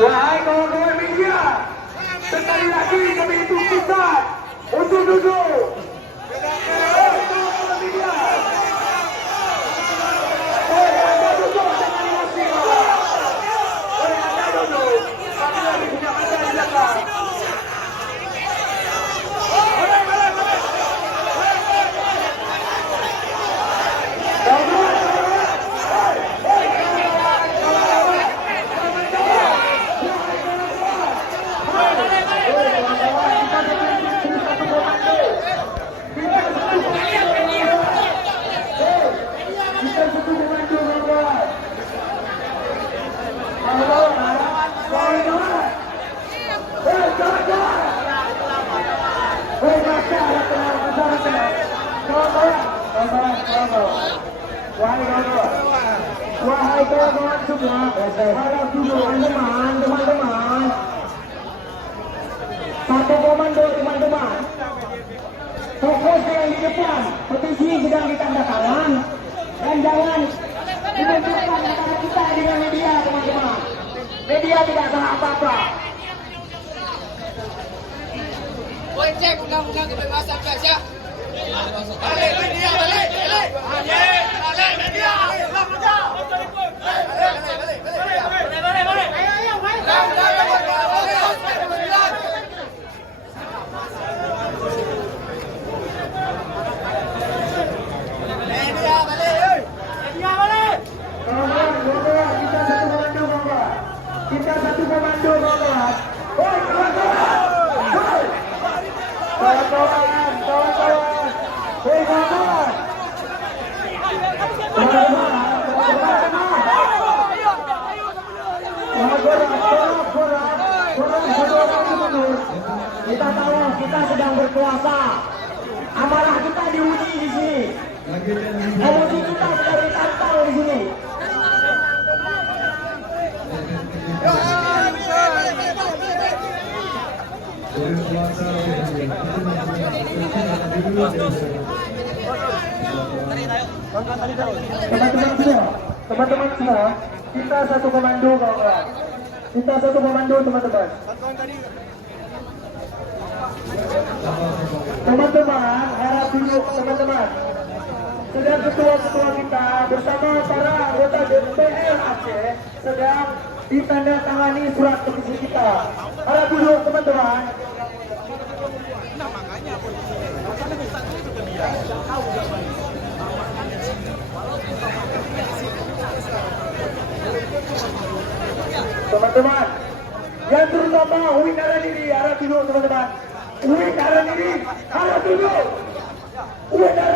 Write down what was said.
Wahai kawan-kawan media, sekali lagi kami tuntutkan untuk duduk. Wahai kawan-kawan media, Anda duduk, jangan emosi. Anda duduk, kami lagi punya masa di belakang. Wahai kawan-kawan semua, harap duduk teman-teman. Satu komando teman-teman. Fokus yang di depan, petisi sedang ditanda tangan dan jangan dibenturkan antara kita dengan media teman-teman. Media tidak salah apa-apa. Boleh cek undang-undang kebebasan pers ya. Balik media, balik media. Kita satu komando kawan. Hoi kawan-kawan. Kawan-kawan. Hei kawan-kawan. Kita tahu kita sedang berkuasa. Amarah kita diuji di sini. Emosi kita sedang ditantang di sini. Teman-teman semua, kita satu komando kawan. Kita satu komando teman-teman. Teman-teman, harap duduk teman-teman. Sedang ketua-ketua kita bersama para anggota DPR Aceh sedang ditandatangani surat petisi kita. Harap duduk teman-teman. Teman-teman, yang terutama Uin Haradiri, harap duduk teman-teman. Uin Haradiri, harap duduk.